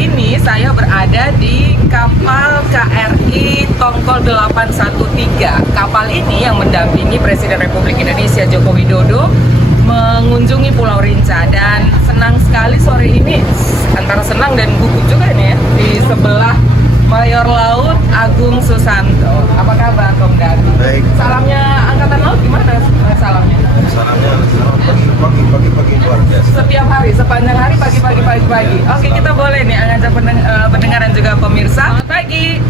ini saya berada di kapal KRI Tongkol 813. Kapal ini yang mendampingi Presiden Republik Indonesia Joko Widodo mengunjungi Pulau Rinca, dan senang sekali sore ini, antara senang dan gugup juga ini ya, di sebelah Mayor Laut Agung Susanto. Apa kabar, Komdan? Baik. Salamnya Angkatan Laut gimana salamnya? Salamnya pagi luar biasa. Setiap hari, sepanjang hari, pagi. Oke, kita boleh nih ngajak pendengar dan juga pemirsa. Pagi.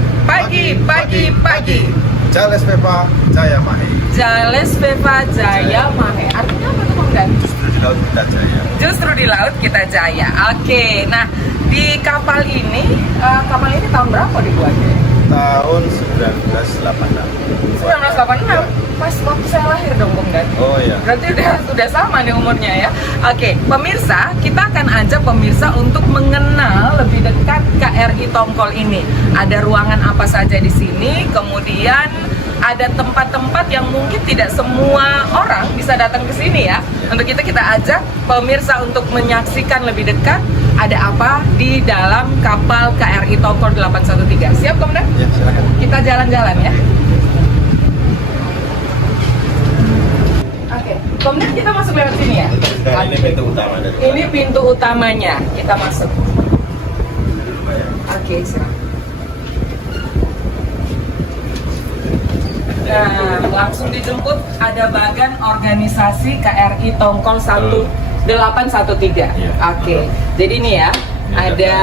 Jales Pepa Jaya Mahe. Jales Pepa Jaya Mahe. Artinya apa tuh, Komdan? Justru di laut kita jaya. Justru di laut kita jaya. Oke, nah di kapal ini tahun berapa dibuatnya? Tahun 1986. 1986. Pas waktu saya lahir dong, Komdan. Oh iya. Berarti sudah sama nih umurnya ya. Oke, pemirsa, kita akan ajak pemirsa untuk mengenal lebih dekat KRI Tongkol ini. Ada ruangan apa saja di sini, kemudian ada tempat-tempat yang mungkin tidak semua orang bisa datang ke sini ya. Untuk itu kita ajak pemirsa untuk menyaksikan lebih dekat ada apa di dalam kapal KRI Tongkol 813. Siap, Komdan? Ya, silakan. Kita jalan-jalan ya. Oke, kemudian kita masuk lewat sini ya. Dan ini pintu utama dari. Ini pintu utamanya, kita masuk. Oke, silakan. Nah, langsung dijemput ada bagan organisasi KRI Tongkol 813. Iya. Oke, jadi ini ya, ada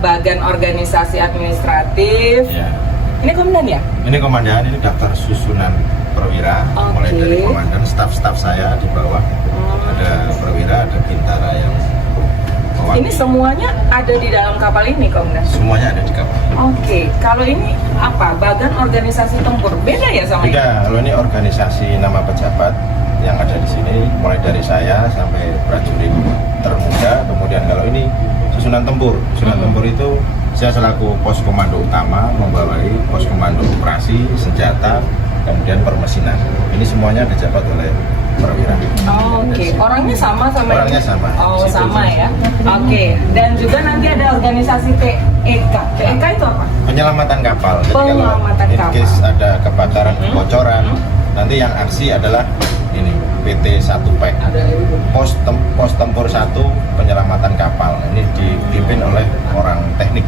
bagan organisasi administratif. Ya. Ini komandan ya? Ini komandan, ini daftar susunan perwira, mulai Oke. dari komandan, staf-staf saya di bawah. Ada perwira, ada bintara yang mewakili. Ini semuanya ada di dalam kapal ini, Komandan? Semuanya ada di kapal. Oke, kalau ini apa? Bagan organisasi tempur. Beda ya sama ini? Beda, kalau ini organisasi nama pejabat yang ada di sini, mulai dari saya sampai prajurit termuda. Kemudian kalau ini susunan tempur. Susunan tempur itu saya selaku pos komando utama membawai pos komando operasi, senjata, kemudian permesinan. Ini semuanya dijabat oleh perwira. Oh, oke. Orangnya sama Orangnya ini? sama. Oh, Situ sama juga. ya. Oke. Dan juga nanti ada organisasi TEK. TEK itu apa? Penyelamatan kapal. Jadi Penyelamatan kalau in kapal. case ada kebakaran, kebocoran, nanti yang aksi adalah ini PT 1 PEK. Pos tempur 1 penyelamatan kapal. Ini dipimpin oleh orang teknik.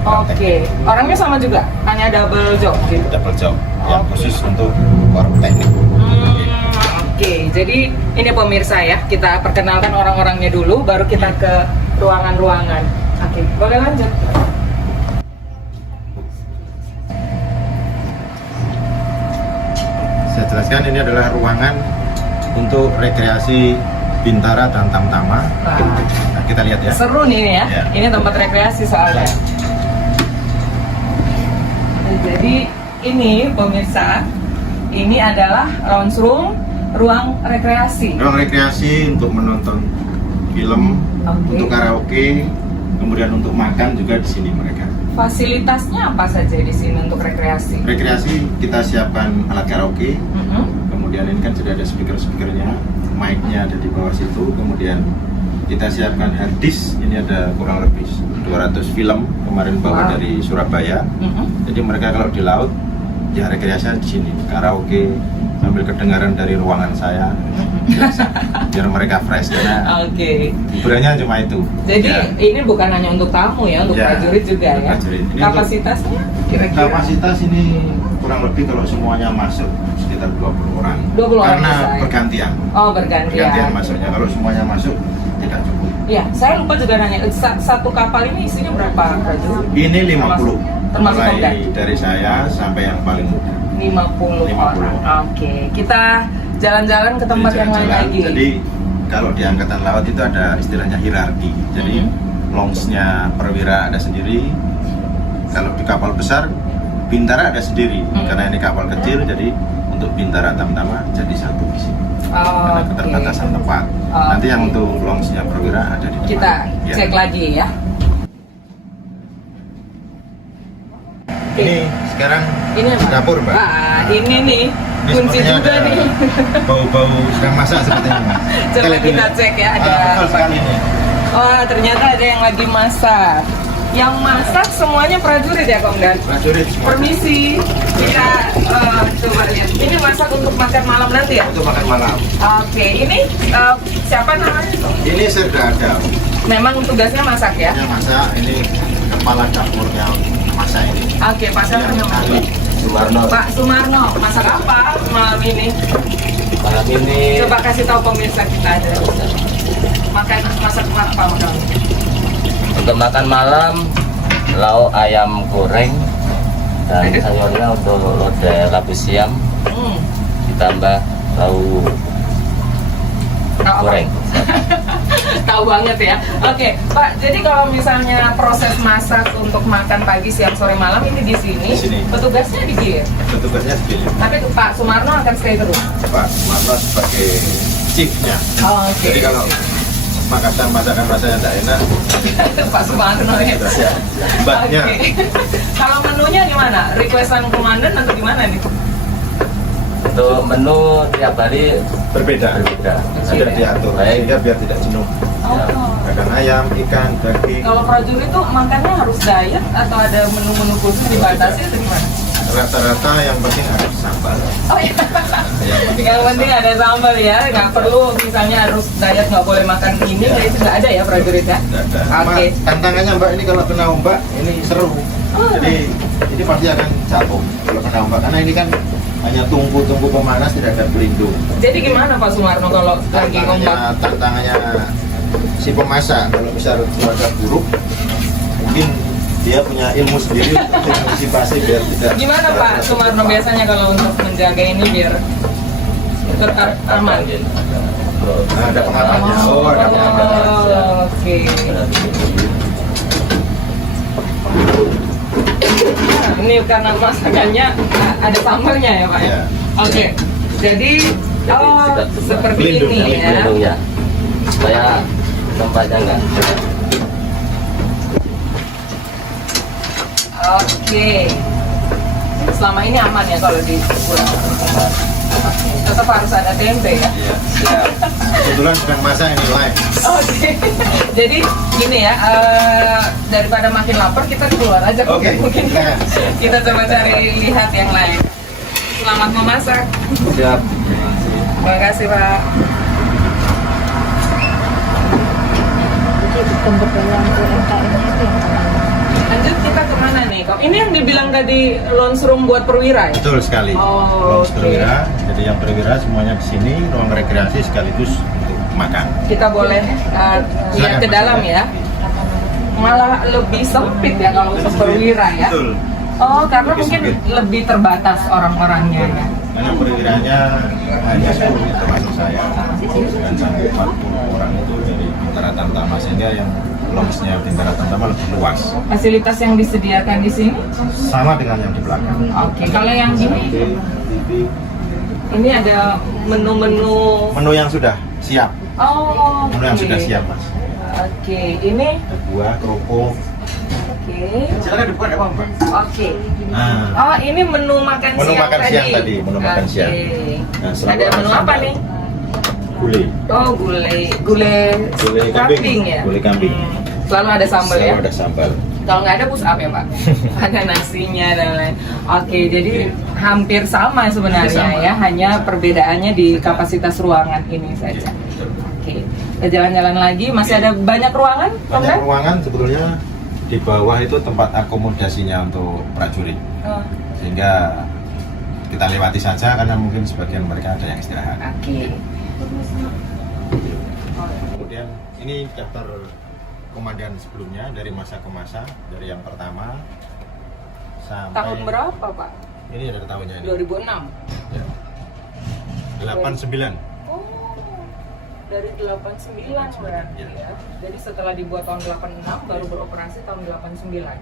Orang teknik. Oke. Orangnya sama juga? Hanya double job gitu? Double job yang Oke. khusus untuk orang teknik. Oke, jadi ini pemirsa ya, kita perkenalkan orang-orangnya dulu, baru kita ke ruangan-ruangan. Oke, boleh lanjut. Saya jelaskan, ini adalah ruangan untuk rekreasi bintara dan tamtama. Nah, kita lihat ya. Seru nih ini ya. Ya. Ini tempat rekreasi soalnya. Jadi ini pemirsa, ini adalah lounge room, ruang rekreasi. Ruang rekreasi untuk menonton film, Oke. untuk karaoke, kemudian untuk makan juga di sini mereka. Fasilitasnya apa saja di sini untuk rekreasi? Rekreasi kita siapkan alat karaoke, Mhm. kemudian ini kan sudah ada speaker-speakernya, mic-nya ada di bawah situ, kemudian kita siapkan hard disk, ini ada kurang lebih 200 film kemarin bawa Wow. dari Surabaya. Mhm. Jadi mereka kalau di laut ya rekreasi di sini, karaoke sambil kedengaran dari ruangan saya, biasa, biar mereka fresh karena Oke. hiburannya cuma itu. Jadi Ya. ini bukan hanya untuk tamu ya, untuk Ya, prajurit juga untuk ya. prajurit. Ini Kapasitasnya kira-kira? Kapasitas ini kurang lebih kalau semuanya masuk sekitar 20 orang. 20 orang Karena bisa, ya? bergantian. Oh, bergantian. Bergantian masuknya. Kalau semuanya masuk tidak cukup. Ya, saya lupa juga nanya, satu kapal ini isinya berapa prajurit? Ini 50. Termasuk Mulai Komdan? dari saya sampai yang paling muda. 50 50. orang. Oke, kita jalan-jalan ke tempat Jadi yang lain jalan-jalan. lagi. Jadi kalau di angkatan laut itu ada istilahnya hierarki. Jadi lounge-nya perwira ada sendiri. Kalau di kapal besar bintara ada sendiri. Karena ini kapal kecil, jadi untuk bintara tamtama jadi satu di sini. Karena Oke. keterbatasan tempat. Nanti yang untuk lounge-nya perwira ada di depan. Kita Ya. cek lagi ya. Ini sekarang Ini apa? dapur, Mbak. Wah, ini nih Ini kunci sepertinya juga ada nih. bau-bau sedang masak sepertinya, Mbak. Coba lihat kita dulu. cek ya, ada betul apa sekali nih? ini. Wah, ternyata ada yang lagi masak. Yang masak semuanya prajurit ya, Komdan? Prajurit. Permisi, kita coba lihat. Ini masak untuk makan malam nanti ya? Untuk makan malam. Oke, ini siapa namanya? Ini Serda Adam. Memang tugasnya masak ya? Yang masak ini kepala dapurnya masak ini. Oke, Pak siapa namanya? Sumarno. Pak Sumarno, masak apa malam ini? Malam ini Coba kasih tahu pemirsa kita ada. Masak apa malam? Untuk makan malam, lauk ayam goreng dan sayurnya untuk lodeh lapis siam Hmm. ditambah lauk Tahu apa? goreng. Tahu banget ya. Oke, Pak. Jadi kalau misalnya proses masak untuk makan pagi, siang, sore, malam ini di sini, Di sini. petugasnya digilir. petugasnya segilir. Tapi Pak Sumarno akan stay terus. Pak Sumarno sebagai chiefnya. Oh, oke. Jadi kalau masakan rasanya tidak enak, Pak Sumarno ya. ya mbaknya. Oke. Kalau menunya gimana? Requestan komandan atau gimana nih? Untuk menu tiap hari Berbeda. berbeda. Sudah diatur. Baik. Sehingga biar tidak jenuh. Oh. Kadang ayam, ikan, daging. Kalau prajurit tuh makannya harus diet atau ada menu-menu khusus dibatasi atau gimana? Rata-rata yang penting harus sambal. Oh iya. Yang penting ada sambal ya, nggak perlu misalnya harus diet nggak boleh makan ini, kayak itu nggak ada ya prajurit ya? Tidak ada. Oke. Cuma tantangannya Mbak ini kalau kena ombak ini seru. Jadi ini pasti akan jatuh kalau kena ombak karena ini kan hanya tungku pemanas, tidak ada pelindung. Jadi gimana Pak Sumarno kalau lagi ombak? Tantangannya si pemasak kalau misal cuaca buruk mungkin dia punya ilmu sendiri untuk mengantisipasi biar tidak. Gimana Pak Sumarno biasanya kalau untuk menjaga ini biar tetap aman? Nah, ada pengamannya. Oh, ada pengamannya. Oh, oke. Ini karena masakannya ada sambalnya ya Pak ya? Iya. Oke. Jadi seperti Pelindung, ini ya. Pelindung ya, supaya tempatnya enggak. Oke. Selama ini aman ya kalau di pulau. Tetap harus ada tempe ya. Iya. Kebetulan sedang masak ini live. Oke. Jadi gini ya, daripada makin lapar kita keluar aja. Oke. Mungkin Nah. kita coba cari lihat yang lain. Selamat memasak. Siap. Terima kasih Pak. Jadi pemberdayaan UMKM itu yang Lanjut kita kemana nih kok? Ini yang dibilang tadi lounge room buat perwira ya? Betul sekali. Oh, Lounge oke. perwira. Jadi yang perwira semuanya di sini, ruang rekreasi sekaligus untuk makan. Kita boleh lihat ke dalam ya. Malah lebih sempit ya kalau untuk perwira ya. Betul. Oh, karena Lebih mungkin sempit. lebih terbatas orang-orangnya ya. Karena perwiranya hanya 10 termasuk saya. Dan sampai 40 orang itu dari Bintara Tamtama sehingga yang lounge-nya Bintara Tamtama lebih luas. Fasilitas yang disediakan di sini? Sama dengan yang di belakang. Oke, kalau yang ini ada menu-menu. Menu yang sudah siap. Oh, Menu yang oke. sudah siap, Mas. Oke, ini Ada buah, kerupuk. oke. Silakan dibuka ada apa, Mbak? Oke. Nah, Oh, ini menu makan Menu siang makan tadi. siang tadi, menu makan Oke. siang. Nah, selalu Ada ada menu sambal. apa nih? gulai. Oh, gulai kambing ya. Gulai kambing. Selalu ada sambal ya. Selalu ada sambal. Kalau nggak ada push up ya Pak. Ada nasinya dan lain. Oke, jadi hampir sama sebenarnya Hampir sama. ya, hanya perbedaannya di kapasitas ruangan ini saja. Betul. Oke, kita jalan-jalan lagi. Masih ada banyak ruangan, Banyak Komdan? ruangan sebetulnya di bawah itu tempat akomodasinya untuk prajurit. Oh, Sehingga kita lewati saja karena mungkin sebagian mereka ada yang istirahat. Oke. Kemudian ini daftar komandan sebelumnya dari masa ke masa, dari yang pertama sampai Tahun berapa Pak? Ini ada tahunnya ini. 2006. Ya. 89. Oh, dari 89 berarti Ya. ya. Jadi setelah dibuat tahun 86 baru beroperasi tahun 89.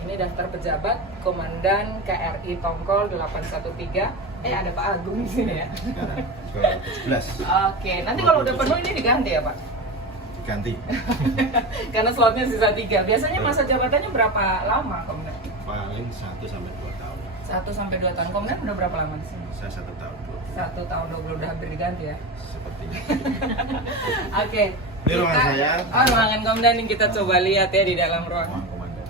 Ini daftar pejabat Komandan KRI Tongkol 813. Ada Pak Agung di sini ya. Sekarang ke 17 Oke, nanti kalau udah penuh ini diganti ya Pak? diganti. Karena slotnya sisa 3. Biasanya masa jabatannya berapa lama Komandan? Paling 1 sampai 2 tahun. 1 sampai 2 tahun. Komandan udah berapa lama di sini? Saya 1 tahun dulu. 1 tahun 20 udah hampir diganti ya. Sepertinya. Oke, Ini ruangan saya. Oh, ruangan komandan yang kita coba lihat ya di dalam ruangan. Ruang komandan.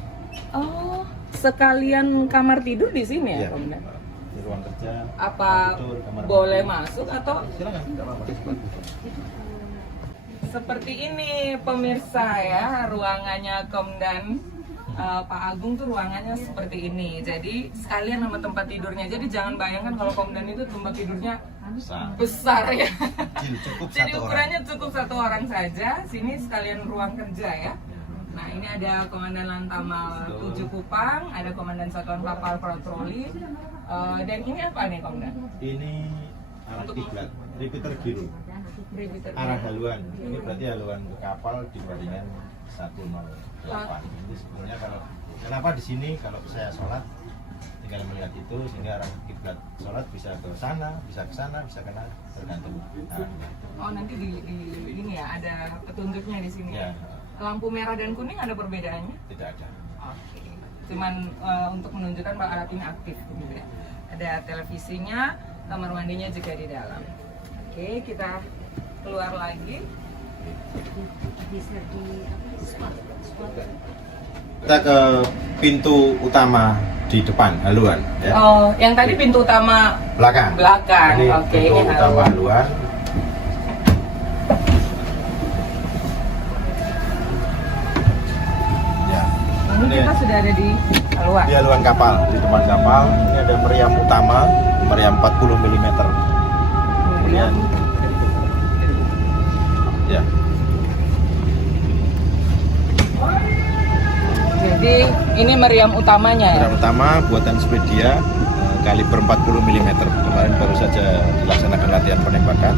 Oh, sekalian kamar tidur di sini ya, Iya. komandan? Ini ruang kerja. Apa ruang tidur, kamar boleh mandi. masuk atau Silakan, enggak apa-apa. seperti ini pemirsa ya ruangannya Komandan Pak Agung tuh ruangannya seperti ini. Jadi sekalian sama tempat tidurnya. Jadi jangan bayangkan kalau Komandan itu tempat tidurnya besar ya. Cukup Jadi satu orang. ukurannya cukup satu orang saja. Sini sekalian ruang kerja ya. Nah ini ada Komandan Lantamal 7 Kupang, ada Komandan Satuan Kapal Patroli. Dan ini apa nih Komandan? Ini arah kiblat, repeater biru. Arah haluan. Ini berarti haluan ke kapal dibandingkan 108. Ini sebenarnya kalau kenapa di sini kalau saya sholat tinggal melihat itu sehingga arah kiblat sholat bisa ke sana, bisa ke sana, bisa kena tergantung arahnya. Oh nanti di ini ya ada petunjuknya di sini. Ya, Lampu merah dan kuning ada perbedaannya? tidak ada. Oke. Cuman untuk menunjukkan bahwa alat ini aktif gitu ya. Ada televisinya, kamar mandinya juga di dalam. Oke, kita keluar lagi. Bisa di spot. Kita ke pintu utama di depan haluan ya. Oh, yang tadi pintu utama Belakang. belakang. Ini Oke, pintu ini utama haluan. haluan. Ya. Ini kita sudah ada di haluan. Di haluan kapal, di depan kapal. Ini ada meriam utama, meriam 40 mm. Kemudian ya. Jadi ini meriam utamanya ya. Meriam utama buatan Swedia, kaliber 40 mm. Kemarin baru saja dilaksanakan latihan penembakan.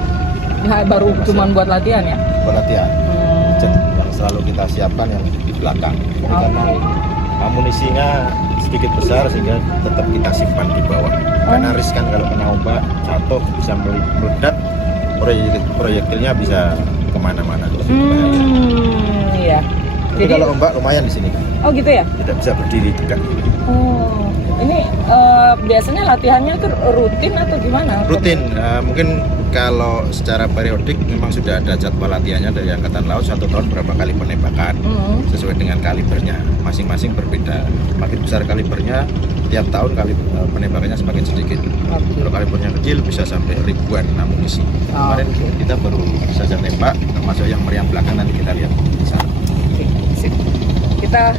Ya, baru cuman buat latihan ya. Buat latihan. Yang selalu kita siapkan yang di belakang. Ini karena amunisinya sedikit besar sehingga tetap kita simpan di bawah. Karena riskan kalau kena ombak, jatuh bisa meledak, proyektilnya bisa kemana-mana. Iya. Jadi kalau ombak lumayan di sini, Oh gitu ya. tidak bisa berdiri tegak. Oh, ini biasanya latihannya tuh rutin atau gimana? Rutin, mungkin kalau secara periodik memang sudah ada jadwal latihannya dari Angkatan Laut 1 tahun berapa kali penembakan sesuai dengan kalibernya, masing-masing berbeda. Makin besar kalibernya, tiap tahun penembakannya semakin sedikit. Kalau kalibernya kecil bisa sampai ribuan amunisi. Kemarin kita baru saja nembak, termasuk yang meriam belakang nanti kita lihat di sana. Oke, sip. Kita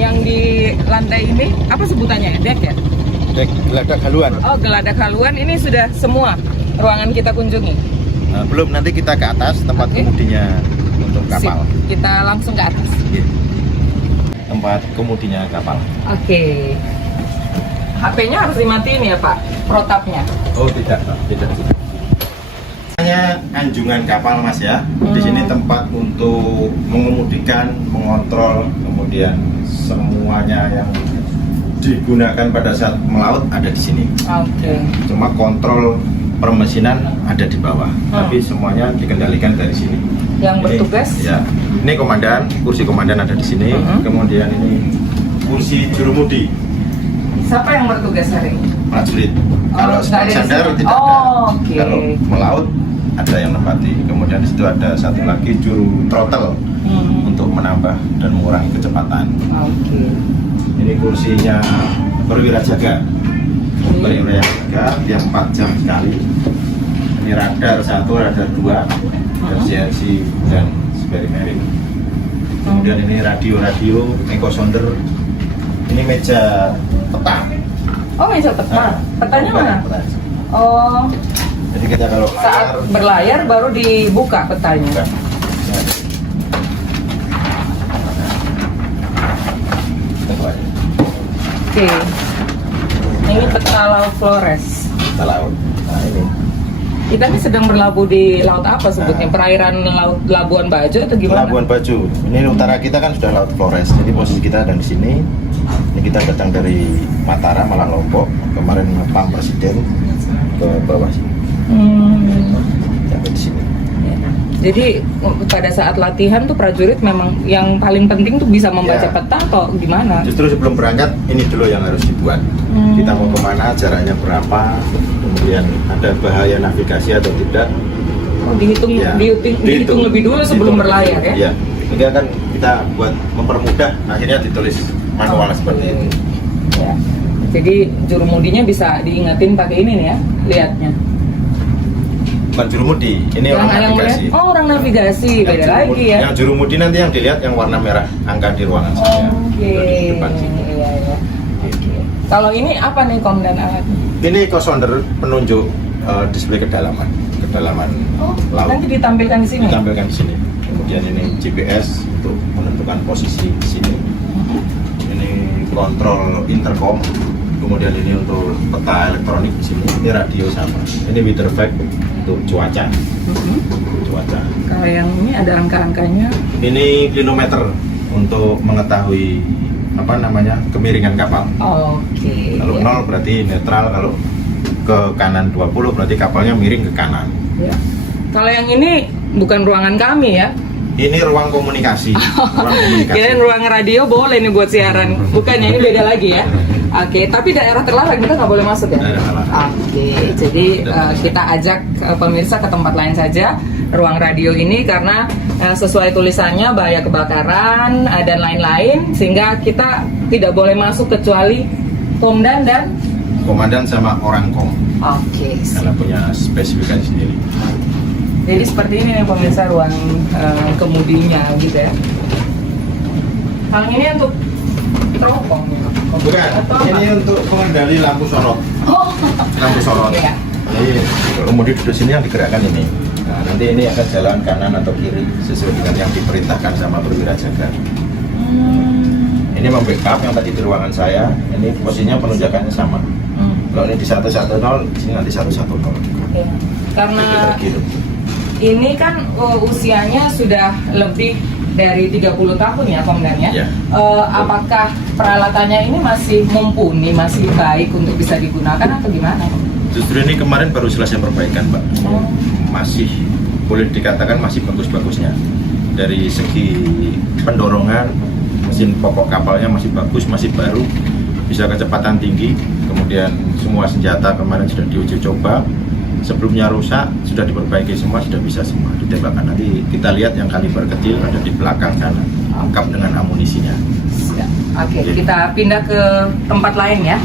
yang di lantai ini apa sebutannya ya? Deck ya? Dek geladak haluan. Oh, geladak haluan ini sudah semua ruangan kita kunjungi. Belum, nanti kita ke atas tempat Oke. kemudinya untuk Sip. kapal. Kita langsung ke atas. Iya. Tempat kemudinya kapal. Oke. HP-nya harus dimatiin ya Pak? Protapnya. Oh tidak. Hanya anjungan kapal Mas ya. Di sini tempat untuk mengemudikan, mengontrol, kemudian semuanya yang digunakan pada saat melaut ada di sini. Oke. Cuma kontrol permesinan ada di bawah, tapi semuanya dikendalikan dari sini. Yang bertugas? Ya, ini komandan, kursi komandan ada di sini. Kemudian ini kursi jurumudi. Siapa yang bertugas hari ini? Prajurit. Kalau nggak ada di sandar sini? tidak ada. Oh, oke. Kalau melaut ada yang nempati. Kemudian di situ ada satu lagi juru throttle untuk menambah dan mengurangi kecepatan. Oke. Ini kursinya perwira jaga. Perwira jaga tiap 4 jam sekali. Ini radar 1, radar 2, dan CNC dan Sperry. Kemudian ini radio, echo sounder. Ini meja peta. Oh, meja peta. Petanya mana? Peta. Oh, Jadi kita kalau saat berlayar baru dibuka petanya. Oke. Ini peta Laut Flores. Kita laut. Nah ini. Kita ini sedang berlabuh di laut apa sebutnya? Perairan Laut Labuan Bajo atau gimana? Labuan Bajo. Ini utara kita kan sudah Laut Flores. Jadi posisi kita ada di sini. Ini kita datang dari Mataram, Malang, Lombok. Kemarin Pak Presiden ke bawah sini. Sampai di sini. Jadi pada saat latihan tuh prajurit memang yang paling penting tuh bisa membaca Ya. peta atau gimana? Justru sebelum berangkat ini dulu yang harus dibuat. Kita mau kemana, jaraknya berapa, kemudian ada bahaya navigasi atau tidak. dihitung lebih dulu sebelum berlayar ya? Iya. Sehingga kan kita buat mempermudah, akhirnya ditulis manual seperti itu. Ya. Jadi jurumudinya bisa diingetin pakai ini nih ya, lihatnya. Bukan jurumudi, ini orang navigasi. Oh, orang navigasi, beda lagi ya. Yang jurumudi nanti yang dilihat yang warna merah angka di ruangan saya. Oke. Di depan sini. Iya, iya. Kalau ini apa nih Komdan alatnya? Ini co-sounder penunjuk display kedalaman laut. Nanti ditampilkan di sini. Ditampilkan di sini. Kemudian ini GPS untuk menentukan posisi di sini. Ini kontrol intercom. Kemudian ini untuk peta elektronik di sini. Ini radio sama. Ini weather fact untuk cuaca. Cuaca. Kalau yang ini ada angka-angkanya. Ini kilometer untuk mengetahui apa namanya kemiringan kapal. Oke. Kalau Ya. 0 berarti netral, kalau ke kanan 20 berarti kapalnya miring ke kanan. Ya. Kalau yang ini bukan ruangan kami ya. Ini ruang komunikasi. Ruang komunikasi. Kirain ruang radio boleh nih buat siaran. Bukannya ini beda lagi ya. Oke, tapi daerah terlarang kita nggak boleh masuk ya. Daerah terlarang. Oke, jadi kita ajak pemirsa ke tempat lain saja ruang radio ini karena sesuai tulisannya bahaya kebakaran dan lain-lain sehingga kita tidak boleh masuk kecuali Komdan dan Komandan sama orang kom oke. karena punya spesifikasi sendiri. Jadi seperti ini nih pemirsa ruang kemudinya gitu ya. Kalau ini untuk teropong. Bukan, Atau apa? ini untuk pengendali lampu sorot. Oh. Lampu sorot. Iya. Jadi kemudi duduk sini yang digerakkan ini. Nah, nanti ini akan jalan kanan atau kiri sesuai dengan yang diperintahkan sama perwira jaga. Ini membackup yang tadi di ruangan saya. Ini posisinya penunjakannya sama. Kalau ini di 110, di sini nanti 110. Iya. Karena Jadi terkira. ini kan usianya sudah lebih dari 30 tahun ya Komdan ya. Ya. Apakah peralatannya ini masih mumpuni, masih baik untuk bisa digunakan atau gimana? Justru ini kemarin baru selesai perbaikan, Pak. Oh. Masih boleh dikatakan masih bagus-bagusnya. Dari segi pendorongan, mesin pokok kapalnya masih bagus, masih baru, bisa kecepatan tinggi. Kemudian semua senjata kemarin sudah diuji coba. Sebelumnya rusak, sudah diperbaiki semua, sudah bisa semua ditembakkan. Nanti kita lihat yang kaliber kecil ada di belakang sana, lengkap dengan amunisinya. Oke, Iya. kita pindah ke tempat lain ya.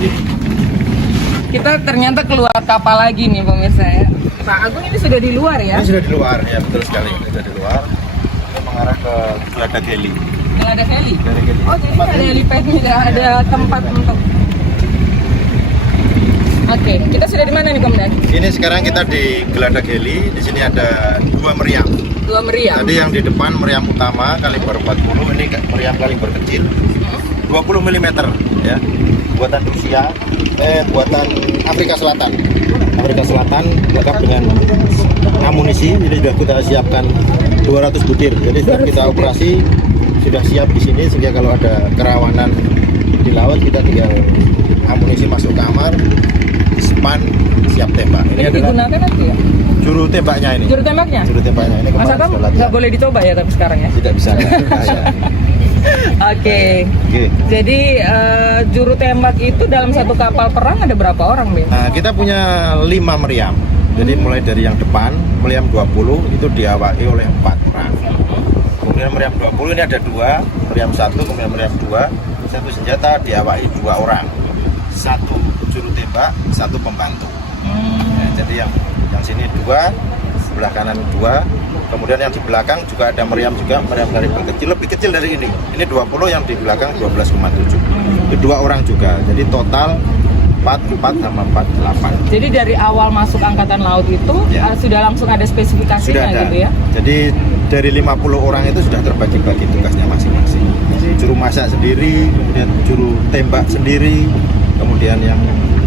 Kita ternyata keluar kapal lagi nih pemirsa ya. Pak Agung ini sudah di luar ya? Ini sudah di luar, ya betul sekali. Ini sudah di luar. Kita mengarah ke Geladak Heli. Yang ada heli. Geladak Heli. Oh, jadi ada helipadnya, ada tempat untuk. Oke, kita sudah di mana nih Komdan? Ini sekarang kita di Geladak Heli. Di sini ada 2 meriam. 2 meriam. Tadi yang di depan meriam utama kaliber 40, ini meriam kaliber kecil 20 mm ya. Buatan Rusia, buatan Afrika Selatan. Afrika Selatan lengkap dengan amunisi. Ini sudah kita siapkan 200 butir. Jadi sudah kita operasi, sudah siap di sini sehingga kalau ada kerawanan di laut kita tinggal amunisi masuk kamar, span, siap tembak. Ini digunakan apa ya? Juru tembaknya ini. Juru tembaknya? Juru tembaknya ini Mas kemarin Atam sudah latihan. nggak boleh dicoba ya tapi sekarang ya? Tidak bisa. Oke. Oke. Jadi juru tembak itu dalam satu kapal perang ada berapa orang, Bim? Nah, kita punya 5 meriam. Jadi mulai dari yang depan, meriam 20 itu diawaki oleh 4 orang. Kemudian meriam 20 ini ada 2, meriam 1, kemudian meriam 2. Satu senjata diawaki 2 orang. 1 juru tembak, 1 pembantu. Ya, jadi yang sini 2, sebelah kanan 2. Kemudian yang di belakang juga ada meriam juga, meriam kaliber kecil, lebih kecil dari ini. Ini 20, yang di belakang 12,7. Itu 2 orang juga. Jadi total 4 sama 4, 8. Jadi dari awal masuk Angkatan Laut itu Ya. sudah langsung ada spesifikasinya Sudah ada. gitu ya? Jadi dari 50 orang itu sudah terbagi-bagi tugasnya masing-masing. Juru masak sendiri, kemudian juru tembak sendiri, kemudian yang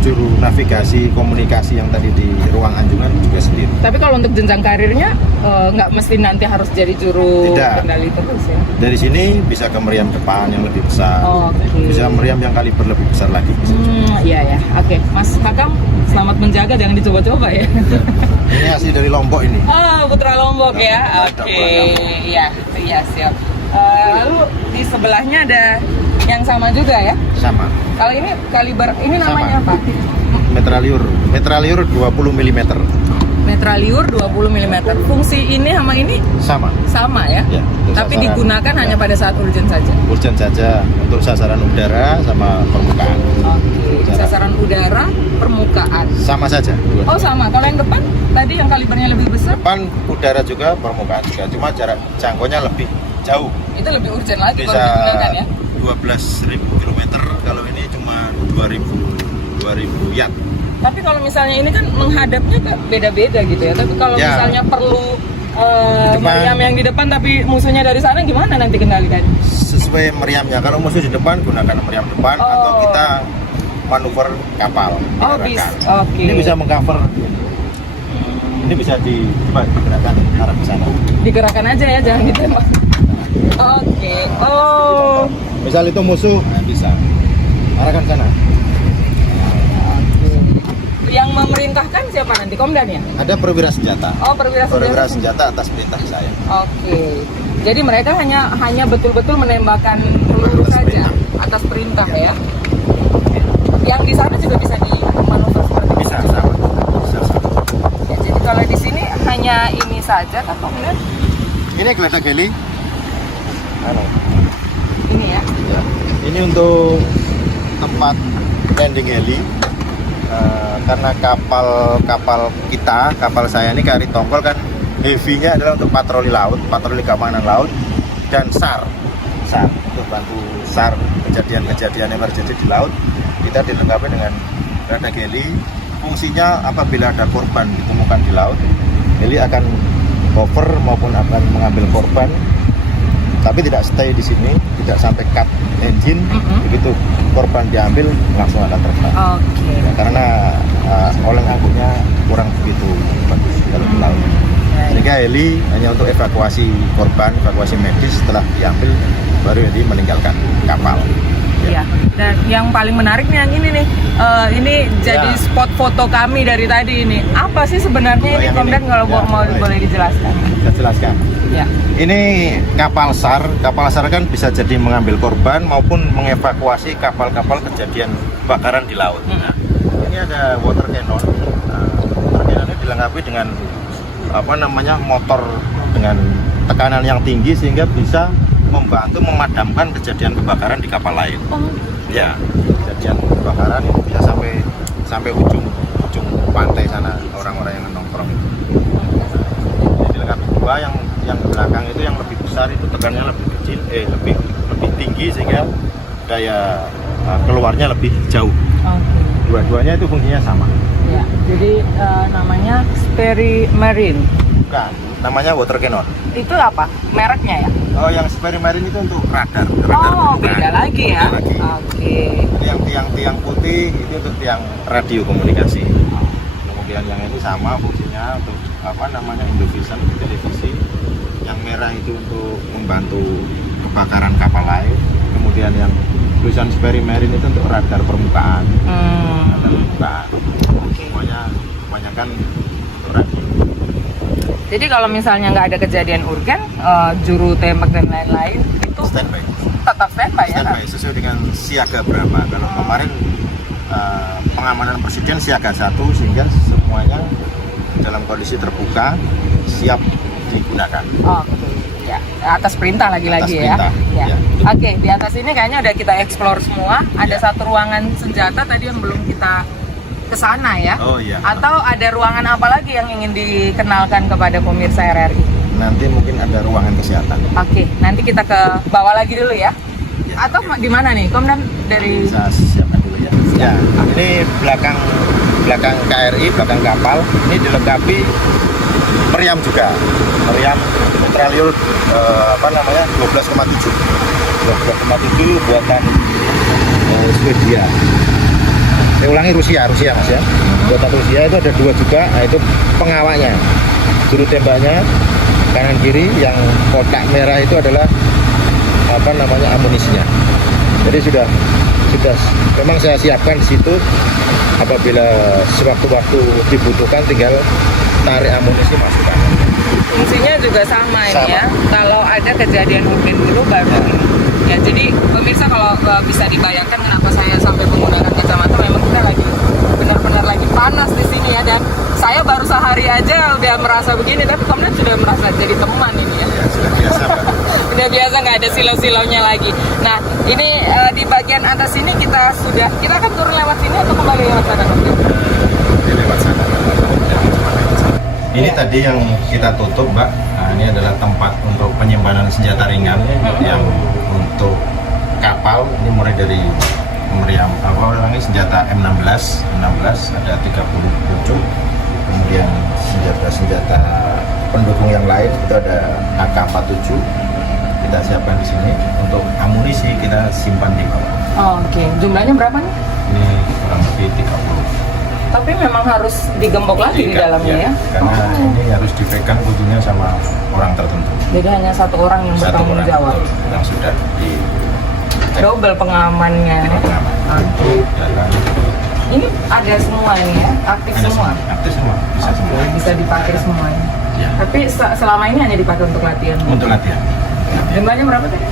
juru navigasi, komunikasi yang tadi di ruang anjungan juga sendiri. Tapi kalau untuk jenjang karirnya nggak mesti nanti harus jadi juru Tidak. kendali terus ya? Dari sini bisa ke meriam depan yang lebih besar, Oke. bisa meriam yang kaliber lebih besar lagi. Bisa. Iya ya. Oke, Mas Hakam, selamat menjaga, jangan dicoba-coba ya. Ini asli dari Lombok ini. Ah, Putra Lombok ya. Lombok, Oke, iya siap. Lalu di sebelahnya ada yang sama juga ya. Sama. Kalau ini kaliber, ini namanya Sama. apa? Metraliur 20 mm. Netraliur 20 mm. Fungsi ini sama ini sama ya? ya, untuk Tapi sasaran, digunakan ya, hanya pada saat urgent saja. urgent saja untuk sasaran udara sama permukaan. Oke, sasaran udara, permukaan. Sama saja dua. Oh sama, kalau yang depan tadi yang kalibernya lebih besar, Depan udara juga, permukaan juga, cuma jarak jangkaunya lebih jauh, itu lebih urgent lagi bisa kalau digunakan ya? 12.000 km, kalau ini cuma 2.000 yard. Tapi kalau misalnya ini kan menghadapnya kan beda-beda gitu ya. Tapi kalau Ya. misalnya perlu Cuma- meriam yang di depan tapi musuhnya dari sana, gimana nanti kendalikan? Sesuai meriamnya, kalau musuh di depan gunakan meriam depan, Oh. atau kita manuver kapal Oh diarahkan. bisa, oke. Ini bisa mengcover, ini bisa digerakkan arah ke sana. Digerakkan aja ya, jangan ditembak. Oke, oh. Misal itu musuh, nah bisa arahkan sana. Yang memerintahkan siapa nanti? Komdan ya? Ada perwira senjata. Oh, perwira Perwira senjata. senjata atas perintah saya. Oke. Jadi mereka hanya betul-betul menembakkan peluru Atas saja perintah. atas perintah ya. Yang di sana juga bisa dimanuver seperti itu. Bisa sama. Bisa sama. Ya, jadi kalau di sini hanya ini saja kan Komdan? Ini geletak heli. Ini ya. Ya. Ini untuk tempat landing heli. Karena kapal saya ini KRI Tongkol kan heavy-nya adalah untuk patroli laut, patroli keamanan laut, dan SAR untuk bantu SAR kejadian emergency di laut. Kita dilengkapi dengan geletak heli. Fungsinya apabila ada korban ditemukan di laut, heli akan cover maupun akan mengambil korban, tapi tidak stay di sini, tidak sampai cut engine. Begitu korban diambil langsung akan terbang. Oke. Ya, karena oleng angkutnya kurang begitu bagus kalau di laut. Sehingga heli hanya untuk evakuasi korban, evakuasi medis. Setelah diambil baru heli meninggalkan kapal. Ya. Dan yang paling menarik nih yang ini nih, ini jadi Ya. spot foto kami dari tadi ini. Apa sih sebenarnya Oh, ini yang Komdan ini. kalau Ya, mau baik. boleh dijelaskan? Saya jelaskan. Ya. Ini kapal SAR kan bisa jadi mengambil korban maupun mengevakuasi kapal-kapal kejadian kebakaran di laut. Nah, ini ada water cannon. Water cannon ini dilengkapi dengan motor dengan tekanan yang tinggi sehingga bisa membantu memadamkan kejadian kebakaran di kapal lain. Oh. Ya, kejadian kebakaran itu bisa sampai ujung pantai sana, orang-orang yang nongkrong itu. Jadi dilengkapi dua, yang belakang itu yang lebih besar itu tekanannya lebih kecil, lebih tinggi sehingga daya keluarnya lebih jauh. Oke. Dua-duanya itu fungsinya sama. Ya. Jadi namanya Sperry Marine. Bukan, namanya water cannon. Itu apa? Mereknya ya? Oh, yang Sperry Marine itu untuk radar. Oh, bukan. beda lagi ya. Beda lagi. Oke. Yang tiang putih itu untuk tiang radio komunikasi. Kemudian yang ini sama fungsinya untuk Indovision, televisi. Yang merah itu untuk membantu kebakaran kapal lain. Kemudian yang tulisan Sperry Marine itu untuk radar permukaan. Radar permukaan. Semuanya kebanyakan untuk radio. Jadi kalau misalnya nggak ada kejadian urgen, juru tembak dan lain-lain itu Standby. tetap standby ya? Standby sesuai dengan siaga berapa. Kalau kemarin pengamanan presiden siaga 1 sehingga semuanya dalam kondisi terbuka siap digunakan. Oke, ya atas perintah lagi-lagi Atas ya. perintah, Ya. ya. Oke, di atas ini kayaknya udah kita explore semua. Ada Ya. satu ruangan senjata tadi yang belum kita kesana ya. Oh iya. Atau ada ruangan apa lagi yang ingin dikenalkan kepada pemirsa RRI? Nanti mungkin ada ruangan kesehatan. Oke, nanti kita ke bawah lagi dulu ya. Ya, Atau di mana nih? Komdan dari Saya siapkan dulu ya. Ya, ini belakang KRI, belakang kapal. Ini dilengkapi meriam juga. Meriam Netraliur 12,7. 12,7 buatan Swedia. Saya ulangi Rusia Mas ya. Buatan Rusia itu ada 2 juga. Nah, itu pengawalnya. Juru tembaknya kanan kiri, yang kotak merah itu adalah amunisinya. Jadi sudah memang saya siapkan di situ, apabila sewaktu-waktu dibutuhkan tinggal tarik amunisi masukkan. fungsinya juga sama ini Sama. ya. Kalau ada kejadian urgen dulu baru ini. Ya, jadi pemirsa kalau bisa dibayangkan kenapa saya sampai menggunakan kacamata, memang kita lagi benar-benar lagi panas di sini ya, dan Saya baru sehari aja udah merasa begini, tapi kemudian sudah merasa jadi teman ini ya. Ya, sudah biasa Pak. Udah biasa, nggak ada silau-silaunya lagi. Nah, ini di bagian atas ini kita akan turun lewat sini atau kembali lewat sana? Ini lewat sana. Ini tadi yang kita tutup, Mbak. Nah, ini adalah tempat untuk penyimpanan senjata ringan yang untuk kapal. Ini mulai dari meriam senjata M16 ada 30 pucuk. Kemudian senjata pendukung yang lain itu ada AK-47. Kita siapkan di sini. Untuk amunisi kita simpan di bawah. Oke, jumlahnya berapa nih? Ini kurang lebih 30. Tapi memang harus digembok lagi di dalamnya ya? Karena ini harus dipegang kuncinya sama orang tertentu. Jadi hanya satu orang yang Satu bertanggung orang jawab. yang sudah di Double pengamannya. Oke. jalan. Ini ada semua ini ya, aktif semua. Aktif semua, bisa semua. Bisa dipakai semuanya. Ya. Tapi selama ini hanya dipakai untuk latihan. Untuk latihan. Jumlahnya berapa tadi?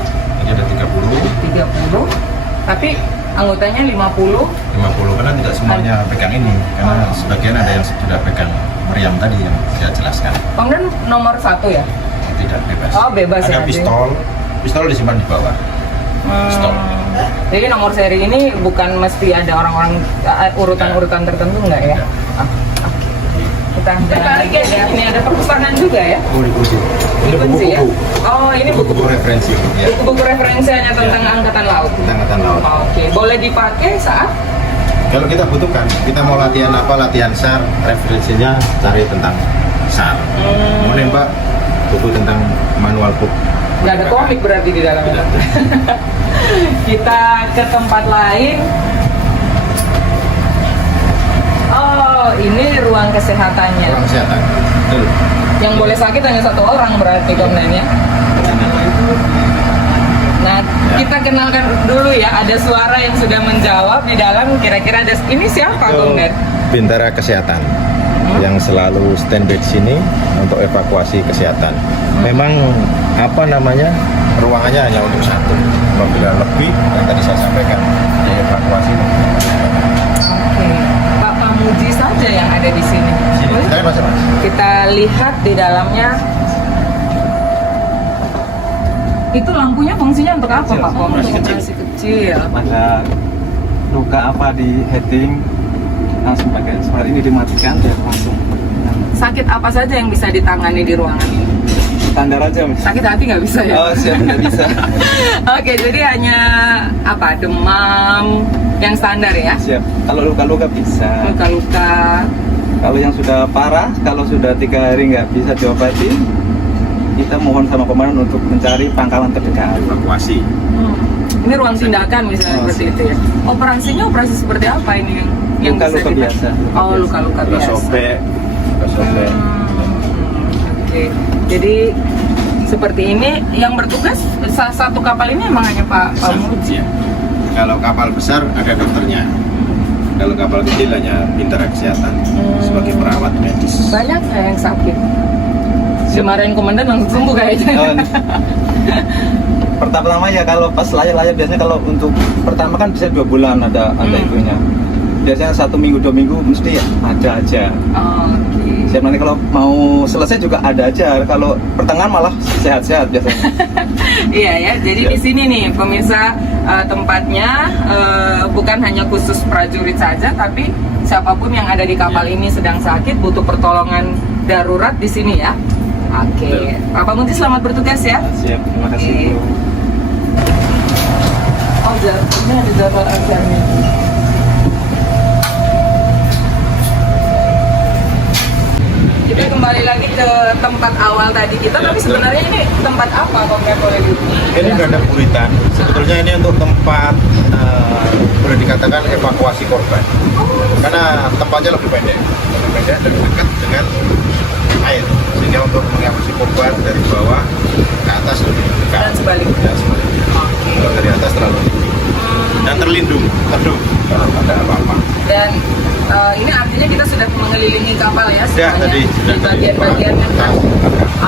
Ini ada 30, 30. Tapi anggotanya 50. 50 karena tidak semuanya pegang ini. Karena sebagian ada yang sudah pegang meriam tadi yang saya jelaskan. Kemudian nomor 1 ya? Tidak bebas. Oh, bebas ya, ada pistol disimpan di bawah. Pistol. Jadi nomor seri ini bukan mesti ada orang-orang urutan-urutan tertentu enggak ya? Enggak. Oke. Kita jalan lagi ya. Ini ada perpustakaan juga ya? Dikunci. Ini Dikunci ya? buku-buku. Oh, ini Buku-buku referensi. Ya. buku-buku referensi hanya tentang angkatan laut. Angkatan laut. Oke, boleh dipakai saat Kalau kita butuhkan, kita mau latihan apa, latihan SAR, referensinya cari tentang SAR. Mau nembak, buku tentang manual book. nggak ada komik berarti di dalamnya. Tidak. Kita ke tempat lain. Oh, ini ruang kesehatannya. Orang kesehatan. Betul. Yang boleh sakit hanya satu orang berarti komennya. Nah, kita kenalkan dulu ya. Ada suara yang sudah menjawab di dalam. Kira-kira ada ini siapa, Komner? Bintara Kesehatan yang selalu standby di sini untuk evakuasi kesehatan. Memang ruangannya hanya untuk satu. Apabila lebih, yang tadi saya sampaikan, dievakuasi. Oke, Pak Pamuji saja yang ada di sini. Boleh? Saya Mas. Kita lihat di dalamnya. Itu lampunya fungsinya untuk apa, Pak? Operasi Untuk kecil. operasi kecil. Ada luka apa di heading langsung pakai surat ini dimatikan dan langsung Sakit apa saja yang bisa ditangani di ruangan ini? standar aja Mas. Sakit hati nggak bisa ya? Oh siap, tidak bisa. Oke, jadi hanya apa? Demam yang standar ya? Siap. Kalau luka-luka bisa. Luka-luka. Kalau yang sudah parah, kalau sudah 3 hari nggak bisa diobati, kita mohon sama komandan untuk mencari pangkalan terdekat. Evakuasi. Ini ruang tindakan misalnya Oh, seperti itu ya. Operasinya operasi seperti apa ini yang bisa Luka-luka kita- biasa. Oh, luka-luka Luka biasa. sobek. Luka sobek. Oke, jadi seperti ini yang bertugas satu kapal ini emang hanya Pak Muji. Ya. Kalau kapal besar ada dokternya. Kalau kapal kecil hanya Bintara Kesehatan sebagai perawat medis. Banyak nggak yang sakit? Dimarahin komandan langsung sembuh kayaknya. Oh, pertama-tama ya kalau pas layar biasanya kalau untuk pertama kan bisa 2 bulan ada itunya. Biasanya 1 minggu 2 minggu mesti ada aja. Oke. Siap, nanti kalau mau selesai juga ada aja. Kalau pertengahan malah sehat-sehat biasanya. Iya ya, jadi di sini nih pemirsa tempatnya bukan hanya khusus prajurit saja, tapi siapapun yang ada di kapal ini sedang sakit butuh pertolongan darurat di sini ya. Oke, Pak Muji selamat bertugas ya. Siap, terima kasih. Oke. Oh, ini ada jadwal acaranya. Kita kembali lagi ke tempat awal tadi kita, tapi sebenarnya ini tempat apa kok nggak boleh Ini ganda buritan. Sebetulnya ini untuk tempat boleh dikatakan evakuasi korban. Karena tempatnya lebih pendek dan dekat dengan air, sehingga untuk mengevakuasi korban dari bawah ke atas lebih dekat. dan sebaliknya. Dan sebaliknya. Kalau dari atas terlalu tinggi dan terlindung, teduh kalau ada apa-apa. Dan ini artinya kita sudah mengelilingi kapal ya, Ya, semuanya tadi di sudah bagian-bagiannya.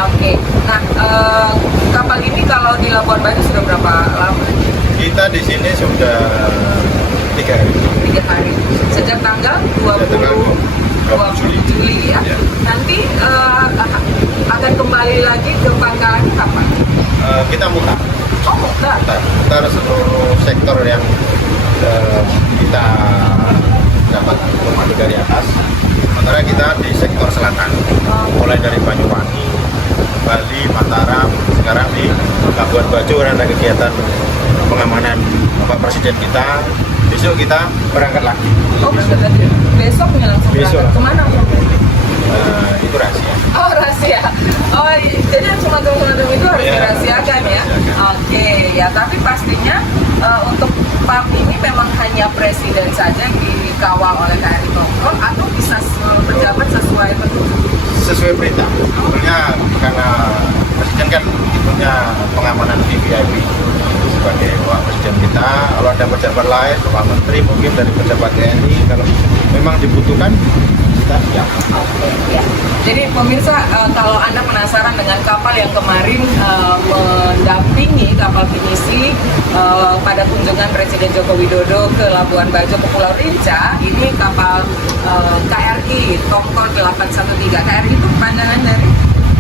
Oke, nah kapal ini kalau di Labuan Bajo sudah berapa lama? Kita di sini sudah 3 hari. 3 hari. Sejak tanggal 20. Sejak tanggal 20 Juli ya. Ya. Nanti akan kembali lagi ke Pangkalan kapan? Kita mutar Mutar. seluruh sektor yang kita dapat informasi dari atas. Sementara kita di sektor selatan, mulai dari Banyuwangi, Bali, Mataram, sekarang di Labuan Bajo ada kegiatan pengamanan Bapak Presiden kita. Besok kita berangkat lagi. Berangkat lagi. Besoknya langsung Besok. berangkat kemana? Itu rahasia. Oh rahasia. Oh jadi yang semacam itu harus Iya. dirahasiakan ya. Oke ya, tapi pastinya untuk PAM ini memang hanya presiden saja yang dikawal oleh KRI Tongkol atau bisa seluruh pejabat sesuai petunjuk? Sesuai perintah. Sebenarnya karena Presiden kan punya pengamanan VVIP sebagai Bapak Presiden kita. Kalau ada pejabat lain, Bapak Menteri mungkin dari pejabat TNI, kalau memang dibutuhkan kita siap. Ya. Jadi pemirsa, kalau Anda penasaran dengan kapal yang kemarin mendampingi kapal pinisi pada kunjungan Presiden Joko Widodo ke Labuan Bajo ke Pulau Rinca, ini kapal KRI Tongkol 813. KRI itu panjangan dari?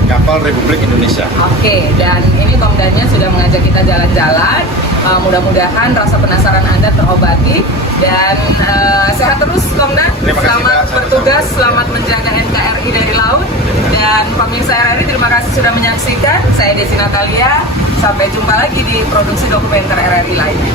Kapal Republik Indonesia. Oke, dan ini Komdanya sudah mengajak kita jalan-jalan. Mudah-mudahan rasa penasaran Anda terobati dan sehat terus Komda. Terima kasih, Selamat Mbak. bertugas, Sama-sama. selamat menjaga NKRI dari laut. Dan pemirsa RRI terima kasih sudah menyaksikan. Saya Desi Natalia. Sampai jumpa lagi di produksi dokumenter RRI lainnya.